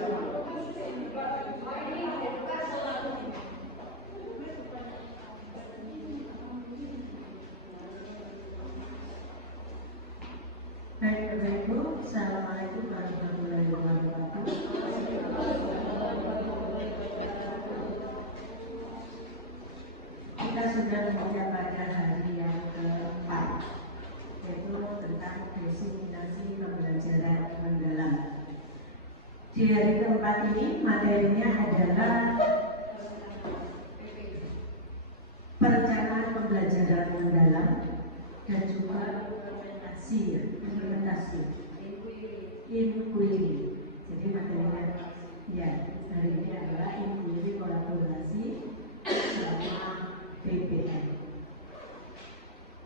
Baik, Bapak Ibu, Assalamualaikum warahmatullahi wabarakatuh. Kita sudah mencapai hari yang keempat, yaitu tentang definisi pembelajaran mendalam. Di hari keempat ini materinya adalah perencanaan pembelajaran mendalam dan juga implementasi inquiry. Jadi materinya ya hari ini adalah inquiry kolaborasi sama BPM.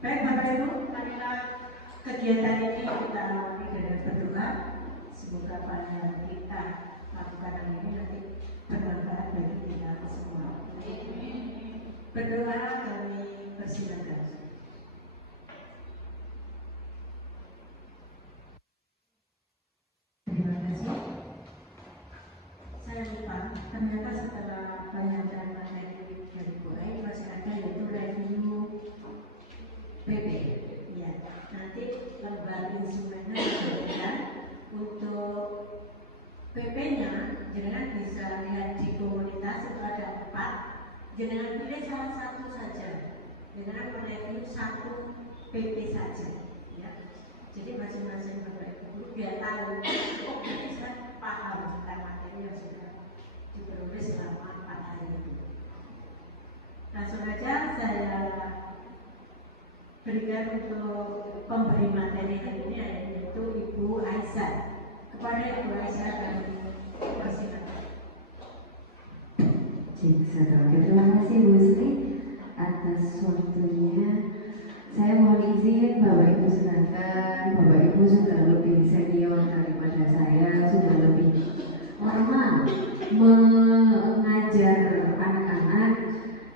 Baik Bapak Ibu, marilah kegiatan ini kita awali dengan berdoa. Semoga apa yang kita lakukan hari ini nanti bermanfaat bagi kita semua. Berdoa kami persilakan. Saya lupa, ternyata setelah penyampaian materi dari Buai masih ada yaitu review PP. Ya, nanti lembar instrumennya diberikan untuk PP-nya. Jangan bisa lihat di komunitas itu ada 4. Jangan pilih salah satu saja. Jangan mereview satu PP saja. Ya, jadi masing-masing Bapak Ibu biar tahu. Oh, ini saya paham tentang materi yang sudah diperoleh selama 4 hari itu. Langsung saja saya berikan untuk pemberi materi hari ini yaitu Ibu Aisyah. Kepada Ibu Aisyah kami persilakan. Terima kasih Bu Sri atas waktunya. Saya mohon izin Bapak Ibu silakan. Bapak Ibu sudah lebih senior daripada saya, sudah lebih lama mengajar anak-anak,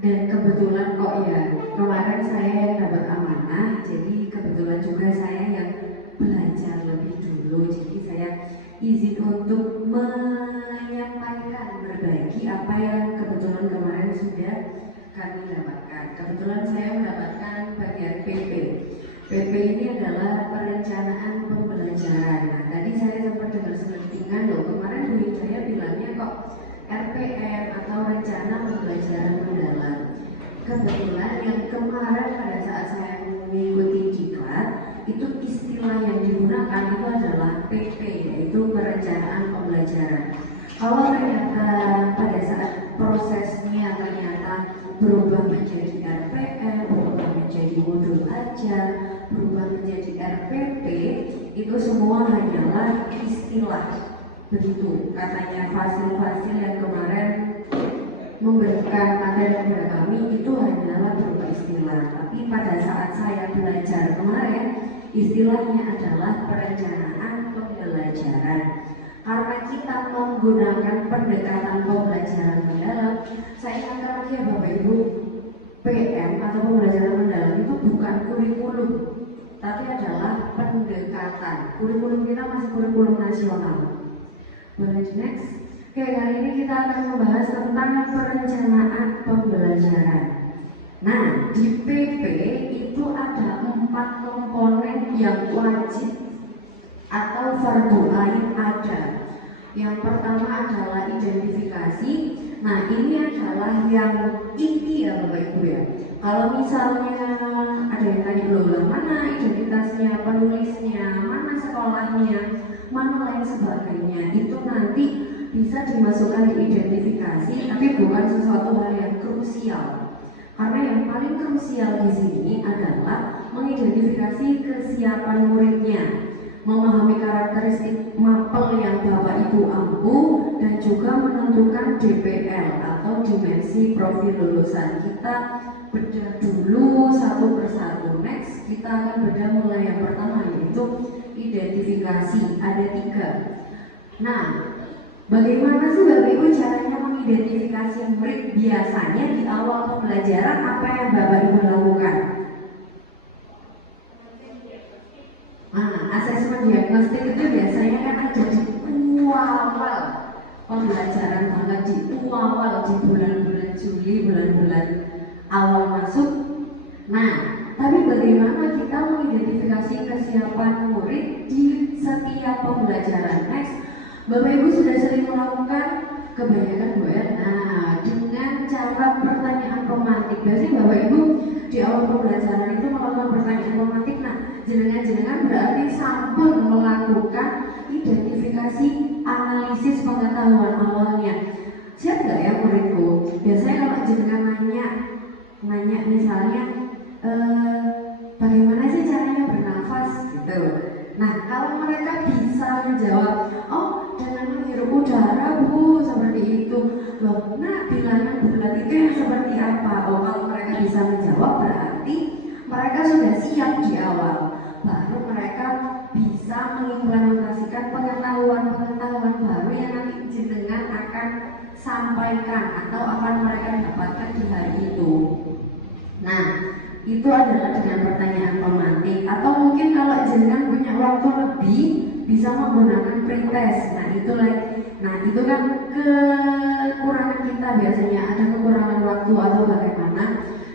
dan kebetulan kok ya kemarin saya yang dapat amanah, jadi kebetulan juga saya yang belajar lebih dulu, jadi saya izin untuk menyampaikan berbagi apa yang kebetulan kemarin sudah kami dapatkan. Kebetulan saya mendapatkan bagian PP. PP ini adalah perencanaan pembelajaran. Nah, tadi saya sempat dengar selentingan loh, kemarin Bu Hidayah bilangnya kok RPM atau rencana pembelajaran mendalam. Kebetulan yang kemarin pada saat saya mengikuti diklat, itu istilah yang digunakan itu adalah PP, yaitu perencanaan pembelajaran. Kalau ternyata pada saat prosesnya ternyata berubah menjadi RPM, berubah menjadi modul ajar, berubah menjadi RPP, itu semua hanyalah istilah. Begitu katanya fasil-fasil yang kemarin memberikan materi kepada kami, itu hanyalah berupa istilah. Tapi pada saat saya belajar kemarin, istilahnya adalah perencanaan pembelajaran. Karena kita menggunakan pendekatan pembelajaran mendalam, saya ingatkan lagi ya Bapak Ibu, PM atau pembelajaran mendalam itu bukan kurikulum, tapi adalah pendekatan. Kurikulum kita masih kurikulum nasional. Boleh next. Oke, kali ini kita akan membahas tentang perencanaan pembelajaran. Nah, di PP itu ada 4 komponen yang wajib atau fardu ain ada. Yang pertama adalah identifikasi. Nah, ini adalah yang inti ya Bapak Ibu ya. Kalau misalnya ada yang tanya loh, mana identitasnya, penulisnya, mana sekolahnya, mana lain sebagainya, itu nanti bisa dimasukkan di identifikasi, tapi bukan sesuatu hal yang krusial. Karena yang paling krusial di sini adalah mengidentifikasi kesiapan muridnya, memahami karakteristik mapel yang Bapak Ibu ampuh, dan juga menentukan DPL atau dimensi profil lulusan. Kita bedah dulu satu persatu. Next, kita akan bedah mulai yang pertama, yaitu identifikasi. Ada 3. Nah, bagaimana sih Bapak Ibu caranya mengidentifikasi murid? Biasanya di awal pembelajaran apa yang Bapak Ibu lakukan? Nah, asesmen diagnostik itu biasanya kan ada di awal. pembelajaran banget di awal di bulan-bulan Juli, bulan-bulan awal masuk. Nah, tapi bagaimana kita mengidentifikasi kesiapan murid di setiap pembelajaran? Next, Bapak Ibu sudah sering melakukan kebanyakan Bu ya. Nah, dengan cara pertanyaan pemantik. Biasanya Bapak Ibu di awal pembelajaran itu melakukan pertanyaan pemantik. Nah, jenengan berarti sampun melakukan identifikasi analisis pengetahuan awalnya. Siap nggak ya muridku? Biasanya kalau jenengan nanya misalnya bagaimana sih caranya bernafas gitu. Nah, kalau mereka bisa menjawab, oh dengan menghirup udara Bu, seperti itu. Loh, nah bilangan bulat itu yang seperti apa? Oh, kalau mereka bisa menjawab berarti mereka sudah siap di awal. Baru mereka bisa mengimplementasikan pengetahuan baru yang nanti jenengan akan sampaikan atau akan mereka dapatkan di hari itu. Nah, itu adalah dengan pertanyaan pemantik. Atau mungkin kalau jenengan punya waktu lebih bisa menggunakan pretest. Nah itu kan kekurangan kita biasanya, ada kekurangan waktu atau bagaimana.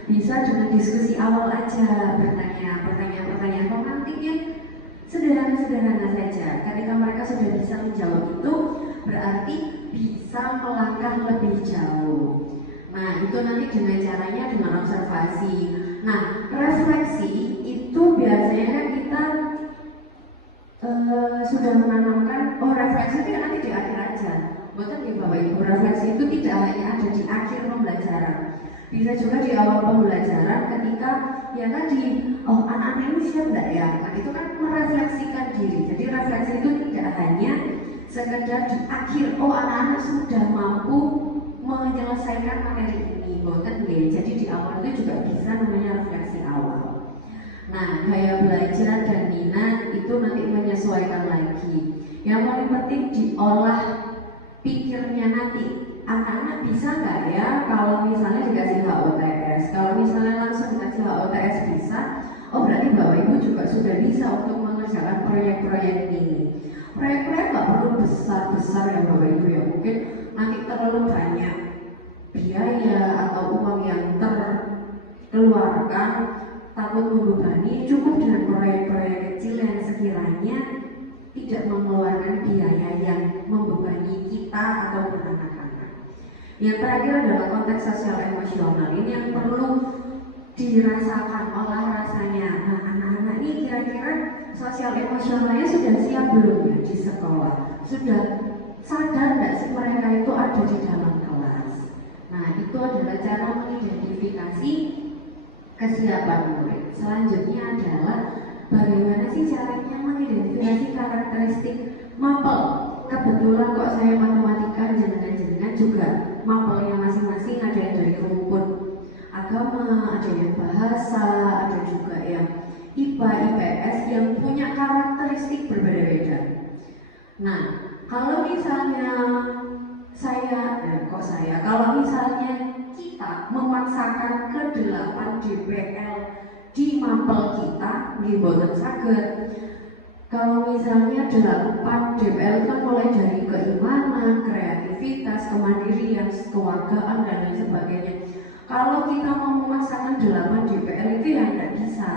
Bisa dengan diskusi awal aja bertanya pertanyaan pemantiknya sederhana saja. Ketika mereka sudah bisa menjawab itu berarti bisa melangkah lebih jauh. Nah itu nanti dengan caranya dengan observasi. Nah refleksi itu biasanya kan kita sudah menanamkan, oh refleksi itu nanti di akhir aja. Bukan ya Bapak Ibu, refleksi itu tidak hanya ada di akhir pembelajaran, bisa juga di awal pembelajaran ketika ya tadi, oh anak-anak ini siap enggak ya? Nah itu kan merefleksikan diri. Jadi refleksi itu tidak hanya sekedar di akhir, oh anak-anak sudah mampu menyelesaikan materi ini, bukan ya. Jadi di awal itu juga bisa namanya refleksi awal. Nah, gaya belajar dan minat itu nanti menyesuaikan lagi. Yang paling penting diolah pikirnya nanti. Anak-anak bisa nggak ya kalau misalnya dikasih HOTS? Kalau misalnya langsung dikasih HOTS bisa, oh berarti Bapak Ibu juga sudah bisa untuk mengerjakan proyek-proyek ini. Proyek-proyek nggak perlu besar-besar ya Bapak Ibu ya, mungkin nanti terlalu banyak biaya atau uang yang terkeluarkan, takut membebani. Cukup dengan proyek-proyek kecil yang sekiranya tidak mengeluarkan biaya yang membebani kita ataupun anak-anak. Yang terakhir adalah konteks sosial emosional. Ini yang perlu dirasakan, olah rasanya. Nah anak-anak ini kira-kira sosial emosionalnya sudah siap belum ya di sekolah? Sudah sadar nggak sih mereka itu ada di dalam kelas? Nah itu adalah cara mengidentifikasi kesiapan murid. Selanjutnya adalah bagaimana sih caranya mengidentifikasi karakteristik mapel. Kebetulan kok saya matematika, jenengan juga mapelnya masing-masing, ada yang dari rumpun agama, ada yang bahasa, ada juga yang IPA, IPS yang punya karakteristik berbeda-beda. Nah, kalau misalnya kalau misalnya kita memaksakan ke 8 DPL di mapel kita, di boten saged. Kalau misalnya 8 DPL kan mulai dari keimanan, kreativitas, kemandirian, kewargaan dan lain sebagainya. Kalau kita mau memaksakan 8 DPL itu ya tidak bisa.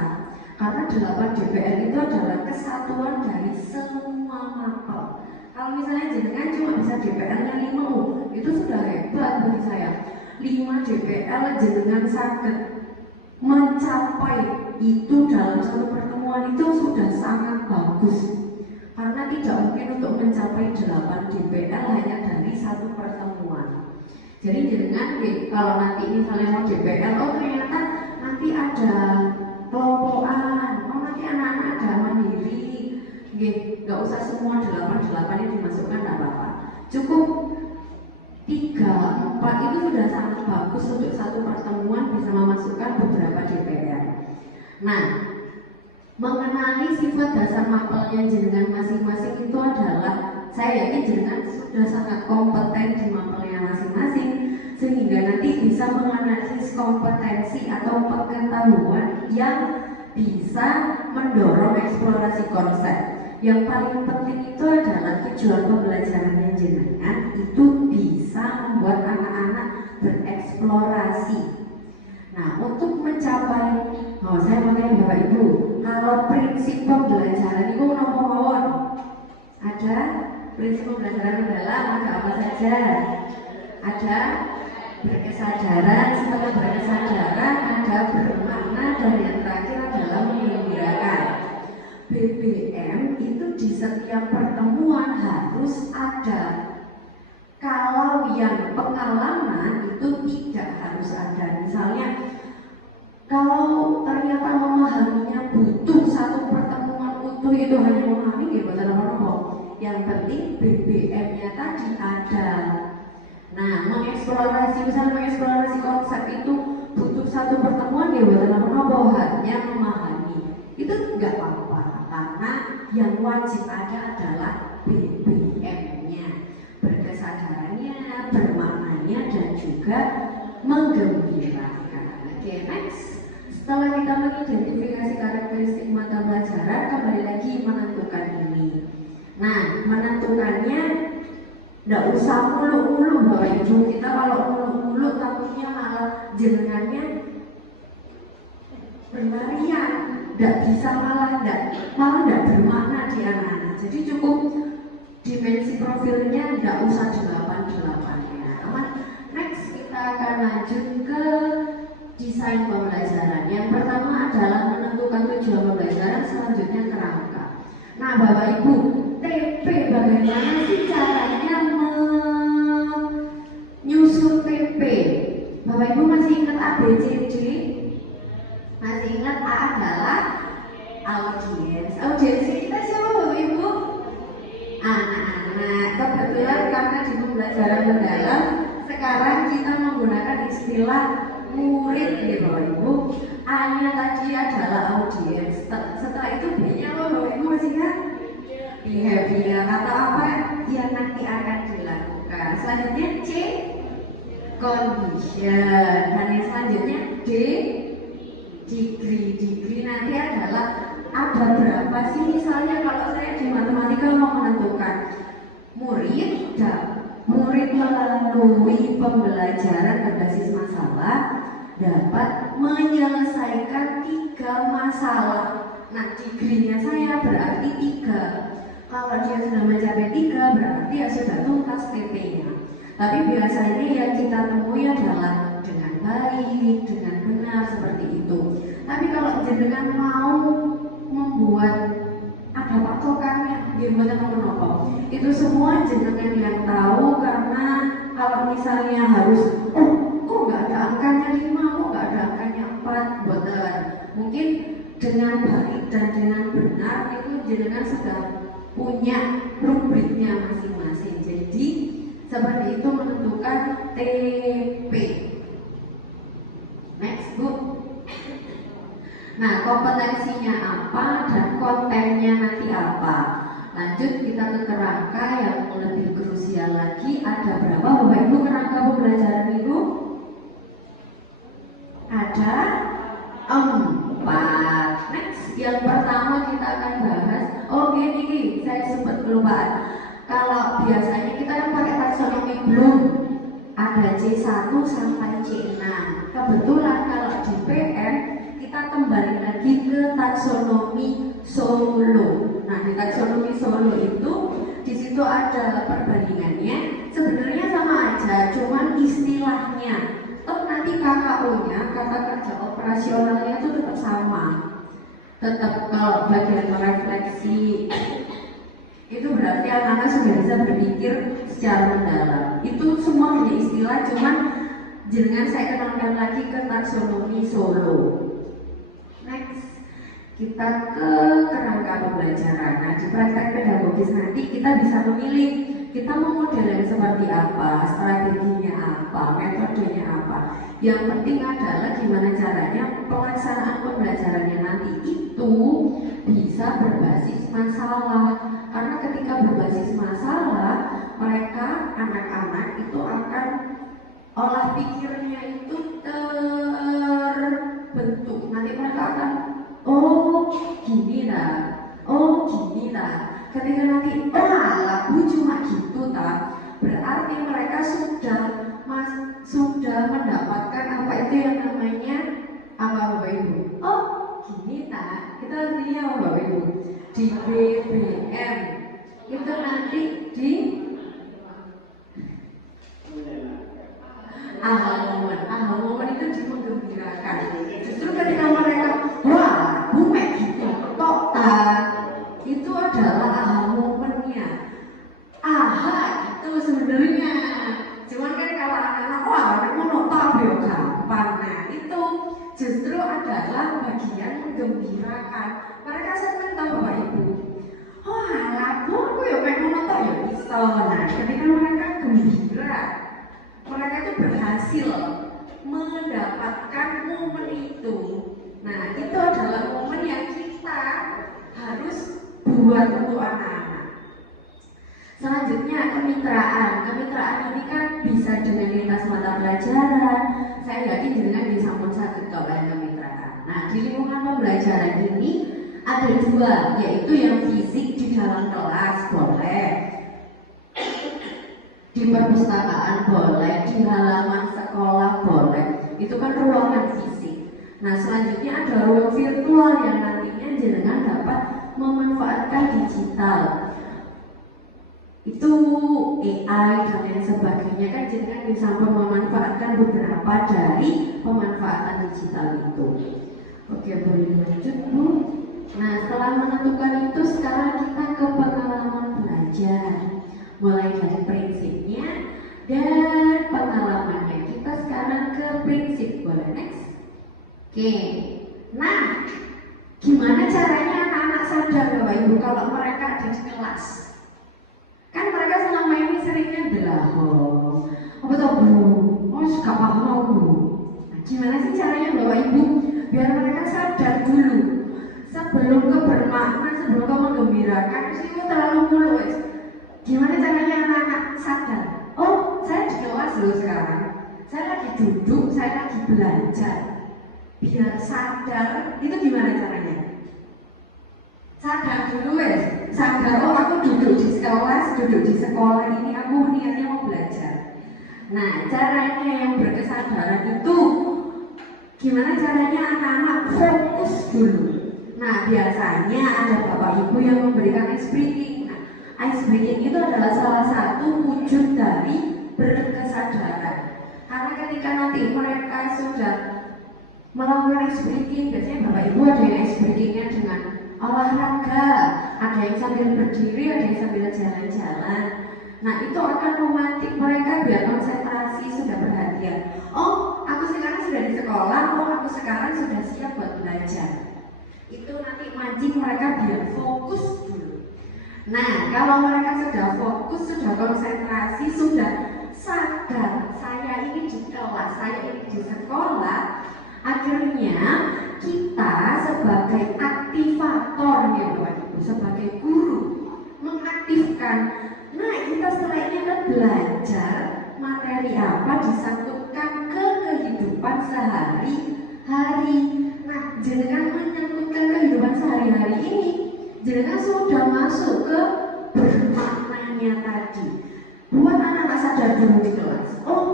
Karena 8 DPL itu adalah kesatuan dari semua mapel. Kalau misalnya jenengan cuma bisa DPL-nya 5, itu sudah hebat bagi saya. 5 DPL jenengan sakit mencapai itu dalam satu pertemuan itu sudah sangat bagus. Karena tidak mungkin untuk mencapai 8 DPL hanya dari satu pertemuan. Jadi jenengan kalau nanti misalnya mau DPL, oh ternyata nanti ada kelompokan, oh nanti anak-anak ada mandiri. Gak usah semua 8 yang dimasukkan, gak apa-apa. Cukup 3, 4 itu sudah sangat bagus untuk satu pertemuan bisa memasukkan beberapa DPR. Nah, mengenali sifat dasar mapelnya jenengan masing-masing itu adalah, saya yakin jenengan sudah sangat kompeten di mapelnya masing-masing, sehingga nanti bisa menganalisis kompetensi atau pengetahuan yang bisa mendorong eksplorasi konsep. Yang paling penting itu adalah kita tujuan pembelajarannya jenengan itu bisa membuat anak-anak bereksplorasi. Nah, untuk mencapai, saya mau tanya Bapak Ibu, kalau prinsip pembelajaran itu apa mawon? Ada prinsip pembelajaran mendalam, ada apa saja? Ada berkesadaran, setelah berkesadaran ada bermakna, dan yang terakhir adalah menggembirakan. BBM itu di setiap pertemuan harus ada. Kalau yang pengalaman itu tidak harus ada. Misalnya kalau ternyata memahaminya butuh satu pertemuan utuh, itu hanya memahami gitu, apa-apa. Yang penting BBM-nya tadi ada. Nah, mengeksplorasi, misalnya mengeksplorasi konsep itu butuh satu pertemuan gitu, apa-apa, hanya memahami. Itu enggak apa-apa, karena yang wajib ada adalah BBM-nya, berkesadarannya, bermaknanya, dan juga menggembirakan. Oke, next. Setelah kita mengidentifikasi karakteristik mata pelajaran, kembali lagi menentukan ini. Nah, menentukannya nggak usah muluk-muluk Bapak Ibu. Kita kalau muluk-muluk takutnya malah jenengannya berlarian, nggak bisa, malah nggak bermakna di anak-anak. Jadi cukup dimensi profilnya nggak usah 8-8 ya. Aman. Next kita akan lanjut ke desain pembelajaran. Yang pertama adalah menentukan tujuan pembelajaran, selanjutnya kerangka. Nah, Bapak Ibu, TP bagaimana sih caranya menyusun TP? Bapak Ibu masih ingat ABCD? Masih ingat A adalah audiens. Audiens kita siapa Bapak Ibu? Anak-anak. Kebetulan karena di pembelajaran mendalam sekarang kita menggunakan istilah murid ya Bapak Ibu. A-nya tadi adalah audiens. Setelah itu B-nya apa Bapak Ibu masih ingat? Behavior atau apa yang nanti akan dilakukan. Selanjutnya C, condition. Dan yang selanjutnya D, degree. Degree nanti adalah ada berapa sih, misalnya kalau saya di matematika mau menentukan murid melalui pembelajaran berbasis masalah dapat menyelesaikan 3 masalah. Nah, degree-nya saya berarti 3. Kalau dia sudah mencapai 3 berarti ya sudah tuntas TP-nya. Tapi biasanya yang kita temui adalah dengan baik, dengan benar, seperti itu. Tapi kalau jenengan mau membuat ada patokannya, gimana nopo, itu semua jenengan yang tahu. Karena kalau misalnya harus, kok nggak ada angkanya 5, kok nggak ada angkanya 4, boten. Mungkin dengan baik dan dengan benar itu jenengan sudah punya rubriknya masing-masing. Jadi seperti itu menentukan TP. Next, Bu. Nah, kompetensinya apa dan kontennya nanti apa. Lanjut kita ke kerangka yang lebih krusial lagi. Ada berapa Bapak Ibu kerangka pembelajaran itu? Ada 4. Next, yang pertama kita akan bahas. Gini, saya sempat kelupaan. Kalau biasanya kita kan pakai taksonomi Bloom, ada C1 sampai C6. Kebetulan kalau di PN kita kembali lagi ke taksonomi Solo. Nah, di taksonomi Solo itu di situ ada perbandingannya. Sebenarnya sama aja, cuman istilahnya. Nanti KKO-nya, kata kerja operasionalnya itu tetap sama. Tetap kalau bagian merefleksi itu berarti anak-anak sudah bisa berpikir secara mendalam. Itu semua hanya istilah, cuman jangan saya kenalkan lagi ke taksonomi Solo. Next, kita ke kerangka pembelajaran. Nah, di praktek pedagogis nanti kita bisa memilih kita mau model yang seperti apa, strateginya apa, metodenya apa. Yang penting adalah gimana caranya pelaksanaan pembelajarannya nanti itu bisa berbasis masalah. Karena ketika berbasis masalah, mereka anak-anak itu akan olah pikirnya itu terbentuk. Nanti mereka akan gini lah. Ketika nanti alah bujuk berarti mereka sudah mendapatkan apa itu yang namanya apa Bapak Ibu? Oh, gini tak? Kita lihat Bapak Ibu di BBM itu nanti di aha momen itu menggembirakan. Justru ketika mereka wah bumek gitu, total itu adalah aha momennya. Aha itu sebenarnya. Cuman kan kalau anak-anak wah kamu nonton ya gampang. Nah itu justru adalah bagian menggembirakan. Mereka senang tahu Bapak Ibu. Oh lagu aku ya pengen nonton ya bisa. Nah ketika mereka gembira, mereka itu berhasil mendapatkan momen itu. Nah itu adalah momen yang kita harus buat untuk anak-anak. Selanjutnya kemitraan ini kan bisa dengan lintas mata pelajaran. Saya yakin dengan disambung satu kawan kemitraan. Nah di lingkungan pembelajaran ini ada dua, yaitu yang fisik di dalam kelas boleh, di perpustakaan boleh, di halaman sekolah boleh. Itu kan ruangan fisik. Nah selanjutnya ada ruang virtual yang nantinya jenengan dapat memanfaatkan digital. Itu AI dan lain sebagainya kan jenengan bisa memanfaatkan beberapa dari pemanfaatan digital itu. Oke, boleh lanjut Bu. Nah setelah menentukan itu sekarang kita ke pengalaman belajar. Mulai dari prinsipnya dan pengalamannya. Kita sekarang ke prinsip. Boleh next? Oke. Nah, gimana caranya anak-anak sadar Bapak Ibu kalau mereka ada di kelas? Kan mereka selama ini seringnya belahong. Apa tuh Bu? Oh suka paham Bu. Nah, gimana sih caranya Bapak Ibu biar mereka sadar dulu sebelum ke bermakna, sebelum ke menggembirakan sih terlalu mulus. Gimana caranya anak-anak sadar? Oh, saya di kelas loh sekarang. Saya lagi duduk, saya lagi belajar. Biar sadar, itu gimana caranya? Sadar dulu sadar, oh aku duduk di sekolah ini aku niatnya mau belajar. Nah, caranya yang berkesadaran itu gimana caranya anak-anak fokus dulu. Nah, biasanya ada Bapak Ibu yang memberikan ice breaking. Ice breaking itu adalah salah satu wujud dari berkesadaran. Karena ketika nanti mereka sudah melakukan ice breaking, biasanya Bapak Ibu ada yang ice breakingnya dengan olahraga, ada yang sambil berdiri, ada yang sambil jalan-jalan. Nah itu akan memantik mereka biar konsentrasi, sudah perhatian. Oh, aku sekarang sudah di sekolah, oh aku sekarang sudah siap buat belajar. Itu nanti mancing mereka biar fokus dulu. Nah, kalau mereka sudah fokus, sudah konsentrasi, sudah sadar saya ini di kelas, saya ini di sekolah, akhirnya kita sebagai aktivatornya Bapak Ibu, sebagai guru mengaktifkan. Nah, kita setelah ini akan belajar materi apa disangkutkan ke kehidupan sehari-hari. Nah, jenengan menyangkutkan kehidupan sehari-hari ini, jenengan sudah masuk ke bermaknanya tadi. Buat anak-anak sadar dulu di kelas. Oh,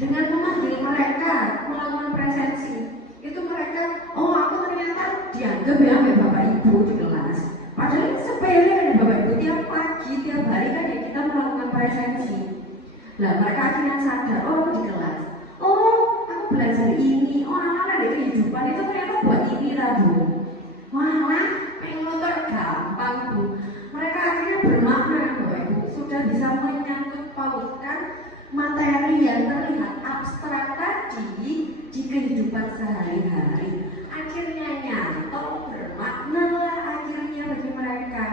dengan memanggil mereka melakukan presensi, itu mereka, oh aku ternyata dianggap ya oleh Bapak Ibu di kelas. Padahal sepele kan Bapak Ibu, tiap pagi, tiap hari kan ya kita melakukan presensi. Lah mereka akhirnya sadar, oh di kelas, oh aku belajar ini, oh anak-anak dari kehidupan itu ternyata buat ini lah Bu. Wah, pengen motor gampang Bu. Mereka akhirnya bermakna Bapak Ibu, sudah bisa menyangkut pautkan materi yang terlihat abstrak tadi di kehidupan sehari-hari. Akhirnya nyantol, bermakna lah akhirnya bagi mereka.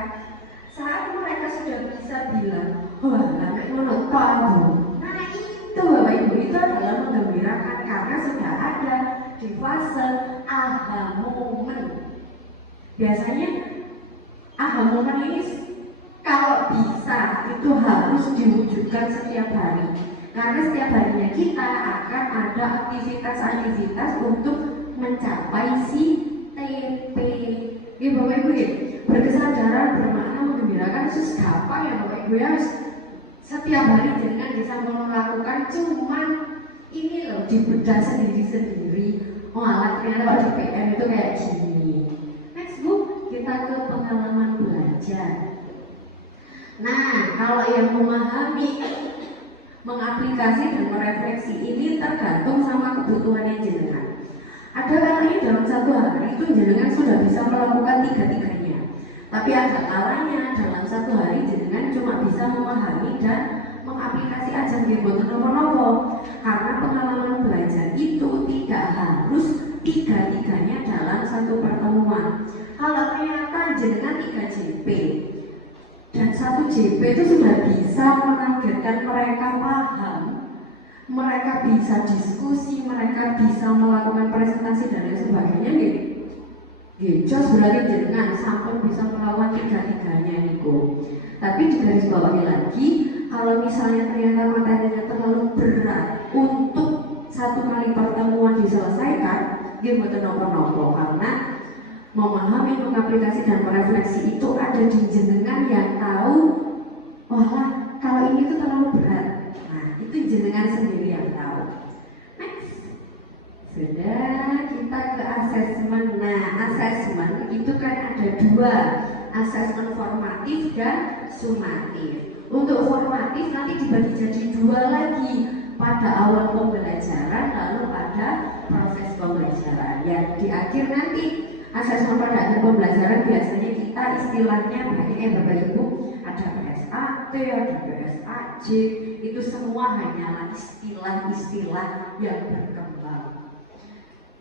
Saat mereka sudah bisa bilang, wah sampai ngono tahu. Nah itu Bapak Ibu, itu adalah menggembirakan karena sudah ada di fase aha moment. Biasanya aha moment ini kalau bisa itu harus diwujudkan setiap hari. Karena setiap harinya kita akan ada aktivitas-aktivitas untuk mencapai si TP. Ya Bapak Ibu ya, berkesadaran bermakna menggembirakan itu gampang ya Bapak Ibu ya. setiap hari jenengan bisa melakukan cuman ini loh dibedah sendiri-sendiri. Oh alat ternyata kalau di PM itu kayak gini. Next Bu, kita ke pengalaman belajar. Nah, kalau yang memahami, mengaplikasi dan merefleksi ini tergantung sama kebutuhannya jenengan. Ada kalanya dalam satu hari itu jenengan sudah bisa melakukan tiga-tiganya. Tapi ada kalanya dalam satu hari jenengan cuma bisa memahami dan mengaplikasi aja gitu nopo-nopo. Karena pengalaman belajar itu tidak harus tiga-tiganya dalam satu pertemuan. Kalau ternyata jenengan 3 JP dan 1 JP itu sudah bisa menargetkan mereka paham, mereka bisa diskusi, mereka bisa melakukan presentasi dan lain sebagainya gitu. Jos berarti jenengan sampai bisa melawan tiga-tiganya niku. Tapi di garis bawahi lagi, kalau misalnya ternyata materinya terlalu berat untuk satu kali pertemuan diselesaikan, dia bukan nopo-nopo karena memahami, mengaplikasi dan merefleksi itu ada di jenengan yang tahu, wah kalau ini tuh terlalu berat. Nah itu jenengan sendiri yang tahu. Next, sudah kita ke asesmen. Nah asesmen itu kan ada 2, asesmen formatif dan sumatif. Untuk formatif nanti dibagi jadi 2 lagi, pada awal pembelajaran lalu ada proses pembelajaran. Ya di akhir nanti asesmen pada akhir pembelajaran biasanya kita istilahnya Bapak Ibu ada PSAT, ada PSAJ, itu semua hanyalah istilah-istilah yang berkembang.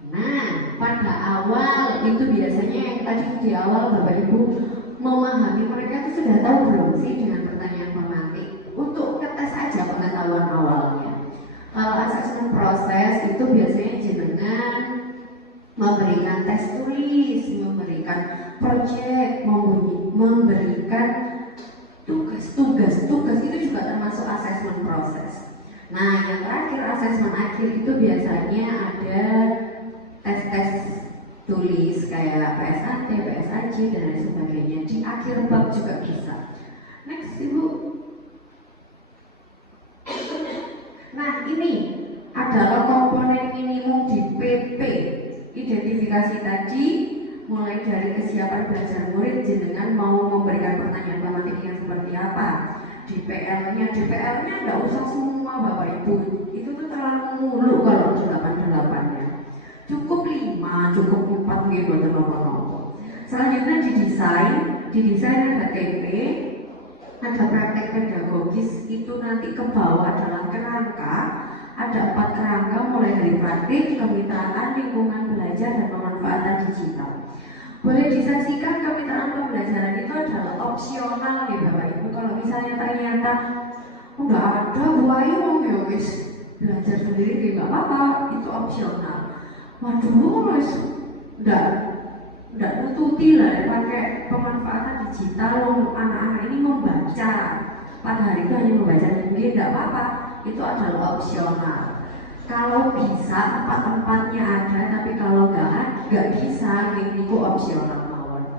Nah, pada awal itu biasanya yang tadi di awal Bapak Ibu memahami, mereka itu sudah tahu belum sih dengan pertanyaan formatif? Untuk ngetes aja pengetahuan awalnya. Kalau asesmen proses itu biasanya jenengan memberikan tes tulis, memberikan project, memberikan tugas itu juga termasuk asesmen proses. Nah, yang terakhir asesmen akhir itu biasanya ada tes-tes tulis kayak PSAT, PSAJ dan lain sebagainya. Di akhir bab juga bisa. Next Ibu. Nah, ini adalah komponen minimum di PP. Identifikasi tadi mulai dari kesiapan belajar murid, jenengan mau memberikan pertanyaan tematik yang seperti apa. DPL-nya nggak usah semua Bapak Ibu, itu tuh terlalu mulu kalau 8-8-nya. Cukup 5, cukup 4 gitu teman-teman. Selanjutnya di desain ada TP, ada praktek pedagogis, itu nanti ke bawah adalah kerangka. Ada 4 kerangka mulai dari praktik, kemitraan, lingkungan belajar, dan pemanfaatan digital. Boleh disaksikan kemitraan pembelajaran itu adalah opsional nih Bapak Ibu. Kalau misalnya ternyata udah ada buayu ya wis belajar sendiri nggak apa-apa, itu opsional. Waduh wis udah nututi lah ya, pakai pemanfaatan digital. Anak-anak ini membaca pada hari itu hanya membaca sendiri nggak apa-apa, itu adalah opsional. Kalau bisa 4-4-nya ada, tapi kalau nggak bisa, itu opsional mawon.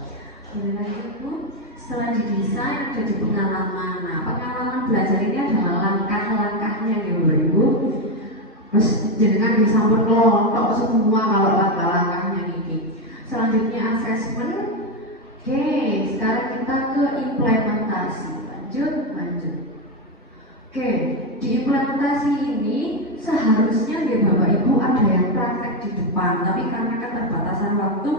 Lanjut Bu, setelah didesain ada di pengalaman. Nah, pengalaman belajar ini adalah langkah-langkahnya ya Bu Ibu. Terus jenengan bisa mengelontok semua kalau langkah-langkahnya ini. Selanjutnya asesmen. Oke, sekarang kita ke implementasi. Lanjut. Oke, di implementasi ini seharusnya ya Bapak Ibu ada yang praktek di depan, tapi karena keterbatasan waktu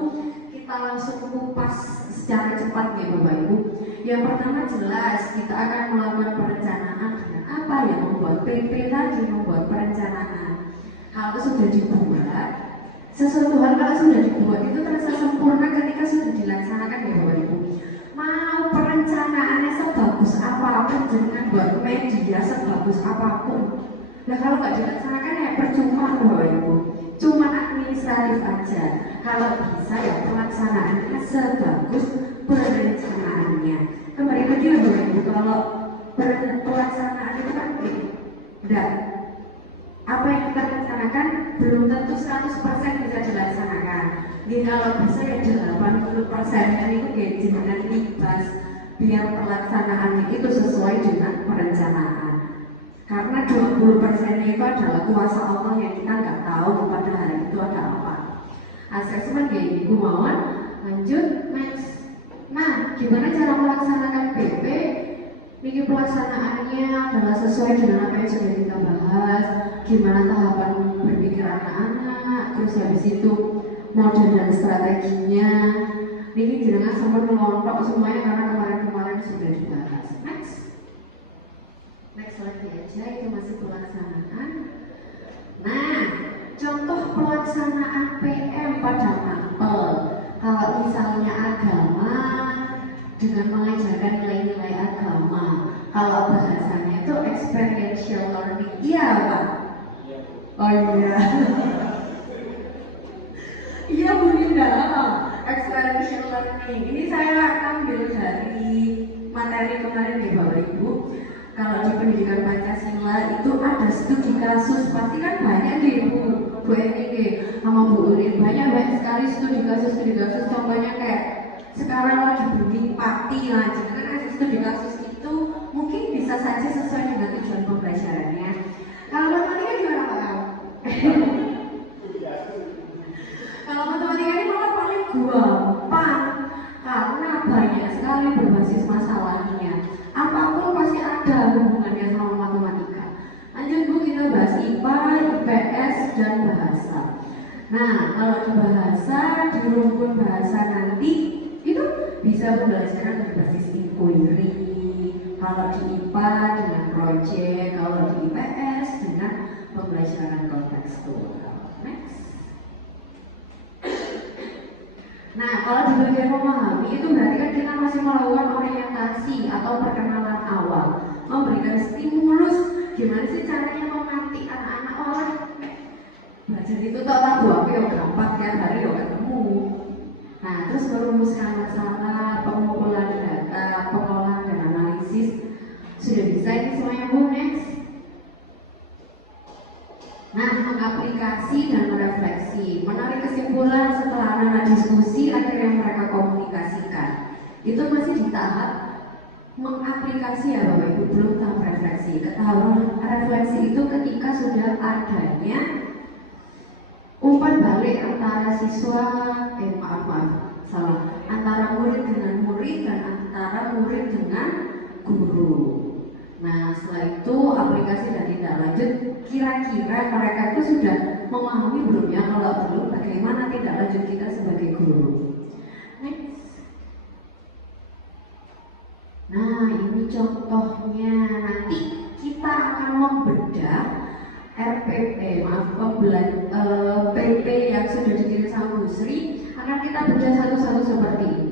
kita langsung kupas secara cepat ya Bapak Ibu. Yang pertama jelas kita akan melakukan perencanaan dengan apa yang membuat PP tadi, membuat perencanaan. Kalau sudah dibuat, sesuatu hal kalau sudah dibuat itu terasa sempurna ketika sudah dilaksanakan ya Bapak Ibu. Mau perencanaannya sebagus apapun, jangan buat media sebagus apapun. Nah kalau nggak dilaksanakan ya percuma Bapak Ibu. Cuma administratif aja. Kalau bisa ya pelaksanaannya sebagus perencanaannya. Kembali ke dia Bapak Ibu, kalau pelaksanaan itu kan enggak. Apa yang kita rencanakan belum tentu 100% bisa dilaksanakan. Jadi kalau bisa ya 80% itu kayak jenengan libas biar pelaksanaan itu sesuai dengan perencanaan. Karena 20%-nya itu adalah kuasa Allah yang kita nggak tahu pada hari itu ada apa. Asesmen kayak gitu mohon. Lanjut next. Nah, gimana cara melaksanakan PP? Ini pelaksanaannya adalah sesuai dengan apa yang sudah kita bahas. Gimana tahapan berpikir anak-anak, terus habis itu model dan strateginya. Ini jenengan sempat melontok semuanya karena kemarin-kemarin sudah dibahas. Next lagi aja, itu masih pelaksanaan. Nah, contoh pelaksanaan PM pada mapel. Kalau misalnya agama dengan mengajarkan nilai-nilai agama. Kalau bahasanya itu experiential learning. Iya, Pak? Oh iya. Iya, Bu Linda. Experiential learning. Ini saya ambil dari materi kemarin nih Bapak Ibu. Kalau di pendidikan Pancasila itu ada studi kasus, pasti kan banyak nih Bu Eni sama Bu Urin, banyak sekali studi kasus. Contohnya kayak sekarang lagi booming pati lah, jadi kan studi kasus itu mungkin bisa saja sesuai dengan tujuan pembelajarannya. Kalau matematika gimana Pak? Kalau matematika ini malah paling gampang karena banyak sekali berbasis masalahnya. Apapun pasti ada hubungannya sama matematika. Lanjut Bu, kita bahas IPA, IPS, dan bahasa. Nah, kalau di bahasa, di rumpun bahasa nanti itu bisa pembelajaran berbasis inquiry. Kalau di IPA dengan project, kalau di IPS dengan pembelajaran kontekstual. Next. Nah, kalau di bagian memahami itu berarti kan kita masih melakukan orientasi atau perkenalan awal, memberikan stimulus. Gimana sih caranya memantik anak-anak orang belajar itu tak tahu apa yang gampang tiap hari ya ketemu. Nah, terus merumuskan masalah, pengumpulan data, pengolahan dan analisis. Sudah bisa ini semuanya Bu, next. Nah, mengaplikasi dan merefleksi, menarik kesimpulan setelah anak-anak diskusi akhirnya mereka komunikasikan. Itu masih di tahap mengaplikasi ya Bapak Ibu, belum tahap refleksi. Tahap refleksi itu ketika sudah adanya umpan balik antara siswa, antara murid dengan murid dan antara murid dengan guru. Nah, setelah itu aplikasi dan tindak lanjut, kira-kira mereka itu sudah memahami belum ya? Kalau belum, bagaimana tindak lanjut kita sebagai guru? Next. Nah, ini contohnya. Nanti kita akan membedah PP yang sudah dikirim sama Bu Sri, akan kita bedah satu-satu seperti ini.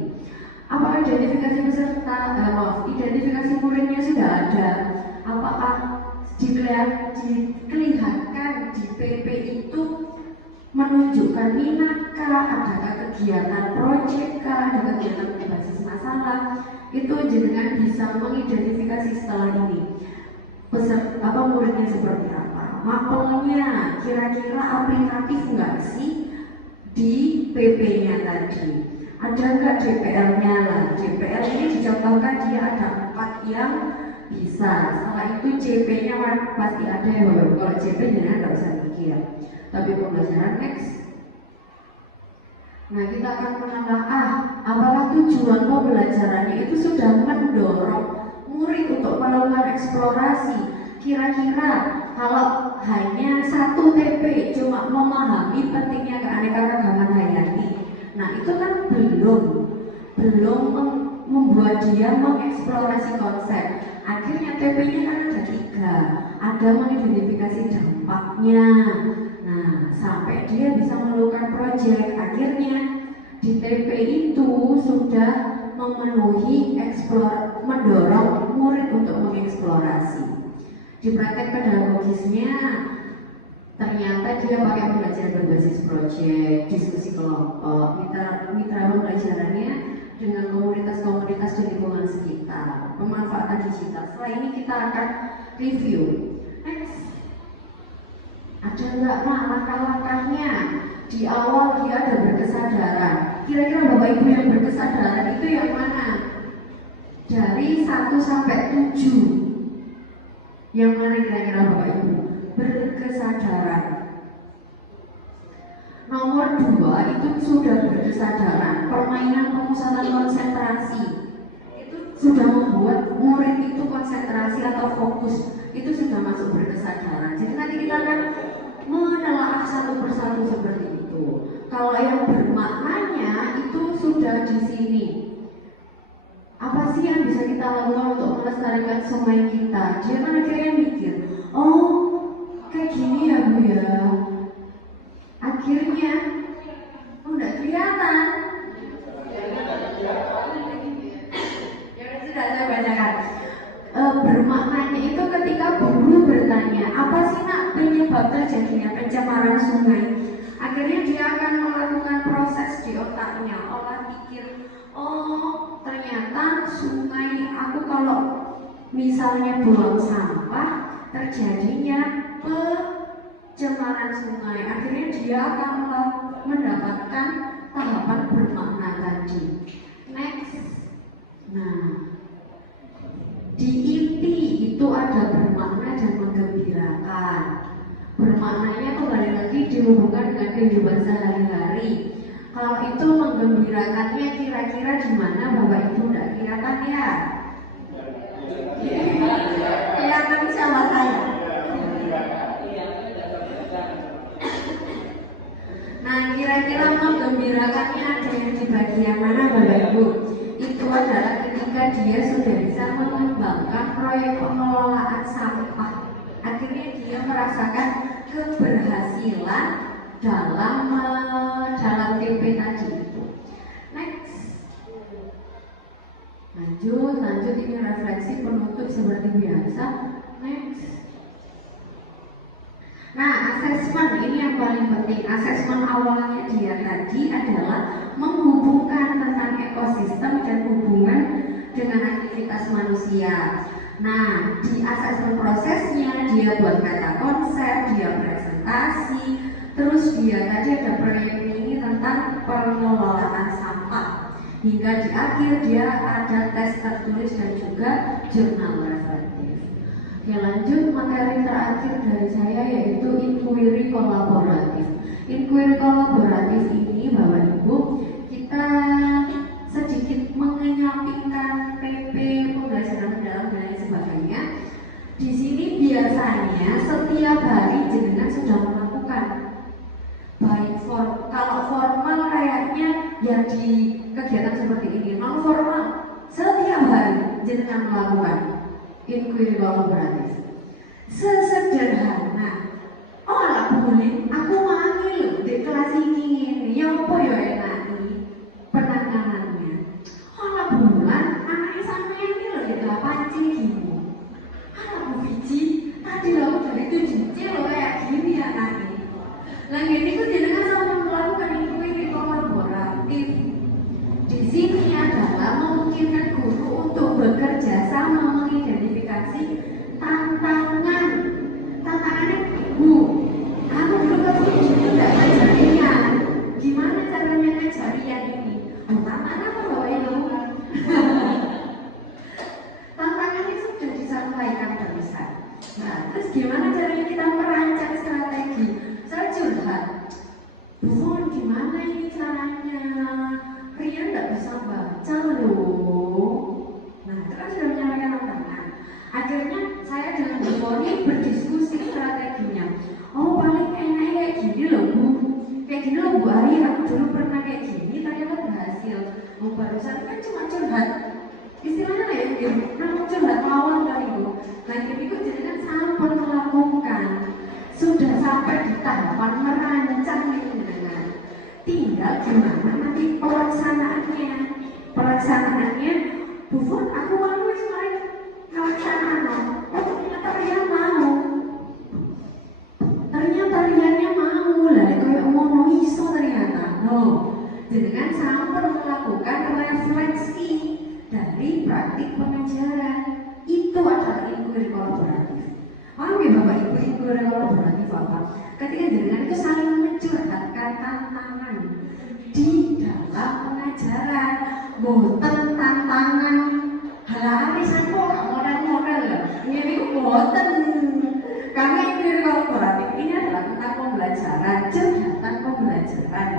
Apakah identifikasi peserta, identifikasi muridnya sudah ada? Apakah dikelihatan di PP itu menunjukkan minatkah, adakah kegiatan proyek kah, ada kegiatan berbasis masalah? Itu jenengan bisa mengidentifikasi setelah ini. Peserta muridnya seperti apa? Mapelnya kira-kira aplikatif nggak sih di PP-nya tadi? Ada nggak DPL-nya lah? DPL ini dicontohkan dia ada 4 yang bisa. Setelah itu CP-nya pasti ada ya Bapak. Kalau CP jangan nggak usah mikir. Tapi pembelajaran next. Nah, kita akan menelaah apakah tujuan pembelajarannya itu sudah mendorong murid untuk melakukan eksplorasi. Kira-kira kalau hanya 1 TP cuma memahami pentingnya keanekaragaman hayati, nah itu kan belum membuat dia mengeksplorasi konsep. Akhirnya TP-nya kan ada 3, ada mengidentifikasi dampaknya. Nah, sampai dia bisa melakukan proyek. Akhirnya di TP itu sudah memenuhi mendorong murid untuk mengeksplorasi. Di praktek pedagogisnya ternyata dia pakai pembelajaran berbasis proyek, diskusi kelompok, mitra pembelajarannya dengan komunitas-komunitas di lingkungan sekitar, pemanfaatan digital. Setelah ini kita akan review. Next. Ada nggak langkah-langkahnya? Di awal dia ada berkesadaran. Kira-kira Bapak Ibu yang berkesadaran itu yang mana? Dari 1 sampai 7. Yang mana kira-kira Bapak Ibu? Berkesadaran. Nomor 2 itu sudah berkesadaran, permainan pemusatan konsentrasi itu sudah membuat murid itu konsentrasi atau fokus, itu sudah masuk berkesadaran. Jadi nanti kita akan menelaah satu persatu seperti itu. Kalau yang bermaknanya itu sudah di sini. Apa sih yang bisa kita lakukan untuk melestarikan sungai kita? Dia kan akhirnya mikir, oh kayak gini ya Bu ya. Akhirnya udah kelihatan. Ya sudah saya bacakan. Bermaknanya itu ketika guru bertanya, apa sih nak penyebab terjadinya pencemaran sungai? Akhirnya dia akan melakukan proses di otaknya, olah pikir. Oh, ternyata sungai aku kalau misalnya buang sampah terjadinya pencemaran sungai. Akhirnya dia akan mendapatkan tahapan bermakna tadi. Next. Nah, di inti itu ada bermakna dan menggembirakan. Bermaknanya kembali lagi dihubungkan dengan kehidupan sehari-hari. Kalau itu menggembirakannya kira-kira di mana Bapak Ibu tidak kelihatan ya? Kelihatan sama saya. Nah, kira-kira menggembirakannya ada yang di bagian mana Bapak Ibu? Itu adalah ketika dia sudah bisa mengembangkan proyek pengelolaan sampah. Akhirnya dia merasakan keberhasilan dalam TP tadi. Next. Lanjut ini refleksi penutup seperti biasa. Next. Nah, asesmen ini yang paling penting. Asesmen awalnya dia tadi adalah menghubungkan tentang ekosistem dan hubungan dengan aktivitas manusia. Nah, di asesmen prosesnya dia buat kata konsep, dia presentasi, terus dia tadi ada proyek ini tentang pengelolaan sampah. Hingga di akhir dia ada tes tertulis dan juga jurnal reflektif. Oke, lanjut materi terakhir dari saya yaitu inquiry kolaboratif. Inquiry kolaboratif ini Bapak Ibu, kita sedikit mengenyampingkan PP pembelajaran mendalam dan lain sebagainya. Di sini biasanya setiap hari jenengan sudah melakukan. Baik kalau formal kayaknya ya di kegiatan seperti ini. Non formal setiap hari jenengan melakukan inquiry kolaboratif. Sesederhana, oh lah boleh, aku manggil loh di kelas ini ya apa ya enak nih penanganannya. Oh lah bulan, anaknya sampai ini loh di 8 C gini. Ah Bu Biji, tadi loh dari 7 C loh kayak gini anaknya. Nah ini tuh jenengan sama melakukan inquiry kolaboratif. Di sini adalah memungkinkan guru untuk bekerja sama mengidentifikasi tantangannya. Bu, aku dulu waktu itu tidak ngajarinya. Gimana caranya ngajarinya ini? Tantangan apa Bapak Ibu? Tantangannya sudah disampaikan barusan. Nah, terus gimana caranya kita merancang strategi? Saya curhat. Bu, gimana ini caranya? Rian tidak bisa baca loh. Nah, itu kan sudah menyampaikan tantangan. Akhirnya saya dengan Bu Foni berdiskusi strateginya. Oh paling enak kayak gini loh Bu. Kayak gini loh Bu Ari, aku dulu pernah kayak gini, ternyata berhasil. Oh barusan kan cuma curhat. Istilahnya lah ya, memang curhat lawan kali Bu. Nah ini kok jadi kan sampai melakukan. Sudah sampai di tahapan merancang itu dengan. Tinggal gimana nanti pelaksanaannya Bu Fon, aku mau kemarin pelaksanaan. Oh ternyata Rian mau. Ternyata Riannya mau lah, kayak mau iso ternyata. Dengan sampai melakukan refleksi dari praktik pengajaran. Itu adalah inquiry kolaboratif. Paham ya Bapak Ibu inquiry kolaboratif apa? Ketika jenengan itu saling mencurhatkan tantangan di dalam pengajaran. Boten tantangan halal arisan kok gak model-model ya. Ini boten inquiry kolaboratif ini adalah tentang pembelajaran, curhatan pembelajaran.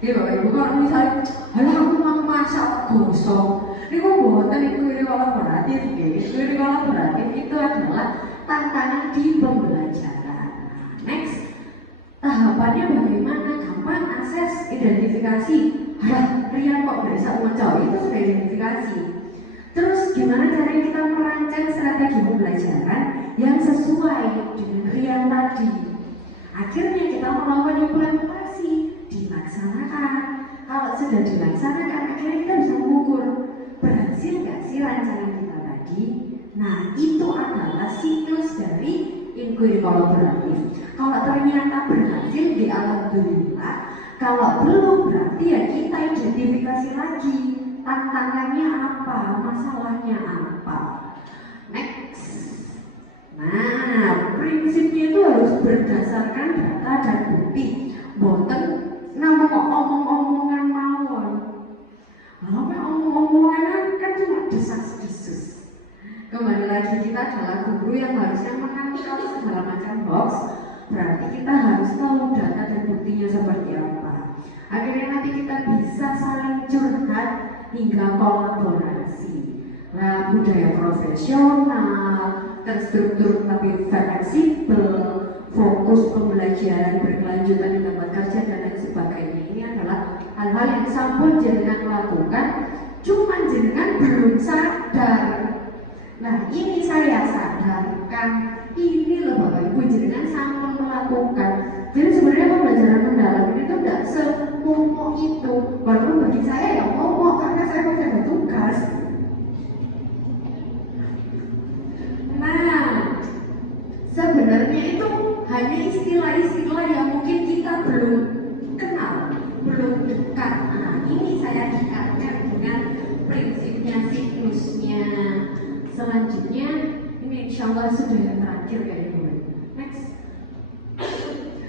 Oke Bapak Ibu, kalau misalnya, halah aku mau masak gosong, ini kok buatan inquiry kolaboratif. Inquiry kolaboratif itu adalah tantangan di pembelajaran. Next, tahapannya bagaimana? Gampang, akses, identifikasi. Halah, Rian kok bisa mencari, itu sudah identifikasi. Terus gimana caranya kita merancang strategi pembelajaran yang sesuai dengan Rian tadi? Akhirnya kita melakukan implementasi, dilaksanakan. Kalau sudah dilaksanakan, akhirnya kita bisa mengukur berhasil nggak sih rancangan kita tadi. Nah, itu adalah siklus dari inquiry kolaboratif. Kalau ternyata berhasil, di alhamdulillah. Kalau belum, berarti ya kita identifikasi lagi tantangannya apa, masalahnya apa. Next. Nah, prinsipnya itu harus berdasarkan data dan bukti. Boten nama omong-omongan mawon. Kalau omong-omongan kan cuma desas-desus. Kembali lagi, kita adalah guru yang harusnya menangkal segala macam hoax. Berarti kita harus tahu data dan buktinya seperti apa. Akhirnya nanti kita bisa saling curhat hingga kolaborasi. Nah, budaya profesional, terstruktur tapi fleksibel, fokus pembelajaran berkelanjutan di tempat kerja dan lain sebagainya. Ini adalah hal-hal yang sampun jenengan lakukan, cuma jenengan belum sadar. Nah, ini saya sadarkan, ini loh Bapak Ibu, jenengan sampun melakukan. Jadi sebenarnya pembelajaran mendalam ini tuh tidak semomok itu. Walaupun bagi saya ya momok karena saya masih ada tugas. Nah, sebenarnya itu hanya istilah-istilah yang mungkin kita belum kenal, belum dekat. Nah, ini saya dekatkan dengan prinsipnya, siklusnya. Selanjutnya, ini insya Allah sudah yang terakhir ya Ibu. Next.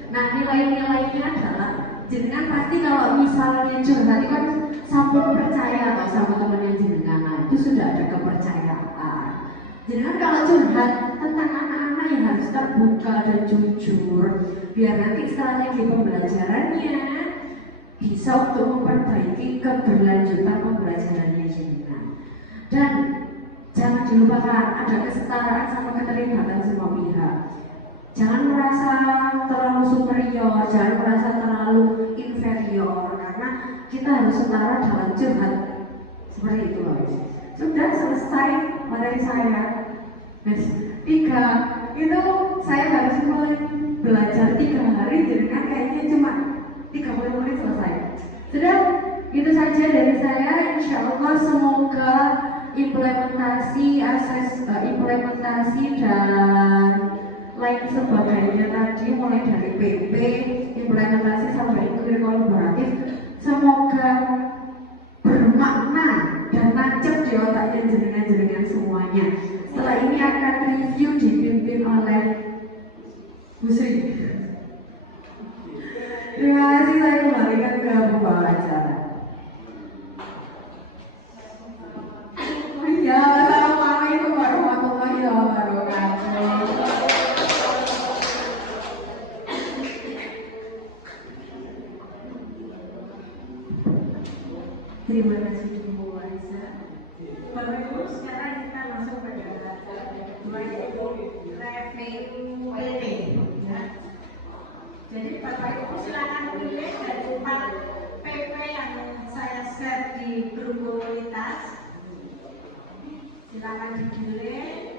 Nah, nilai-nilainya adalah jenengan pasti kalau misalnya curhat itu kan sampun percaya atau sama temannya jenengan, nah, itu sudah ada kepercayaan. Jenengan kalau curhat tentang anak-anak yang harus terbuka dan jujur, biar nanti strategi pembelajarannya bisa untuk memperbaiki keberlanjutan pembelajarannya jenengan. Dan jangan dilupakan ada kesetaraan sama keterlibatan semua pihak. Jangan merasa terlalu superior, jangan merasa terlalu inferior, karena kita harus setara dalam curhat. Seperti itu loh. Sudah selesai materi saya. Nah, 3 itu saya harus mulai belajar 3 hari, jadi kan kayaknya cuma 30 menit selesai. Sudah, itu saja dari saya. Insya Allah semoga implementasi dan lain sebagainya tadi, mulai dari PP, implementasi sampai inquiry kolaboratif, semoga bermakna dan nancep di otaknya jenengan-jenengan semuanya. Setelah ini akan review dipimpin oleh Bu Sri. Terima kasih, saya kembalikan ke pembawa acara. Ya, assalamualaikum warahmatullahi wabarakatuh. Terima kasih Bu Aisyah. Bapak Ibu, sekarang kita langsung pada review PT. Ya. Jadi Bapak Ibu silakan pilih dari 4 PP yang saya share di grup komunitas. Silakan dipilih.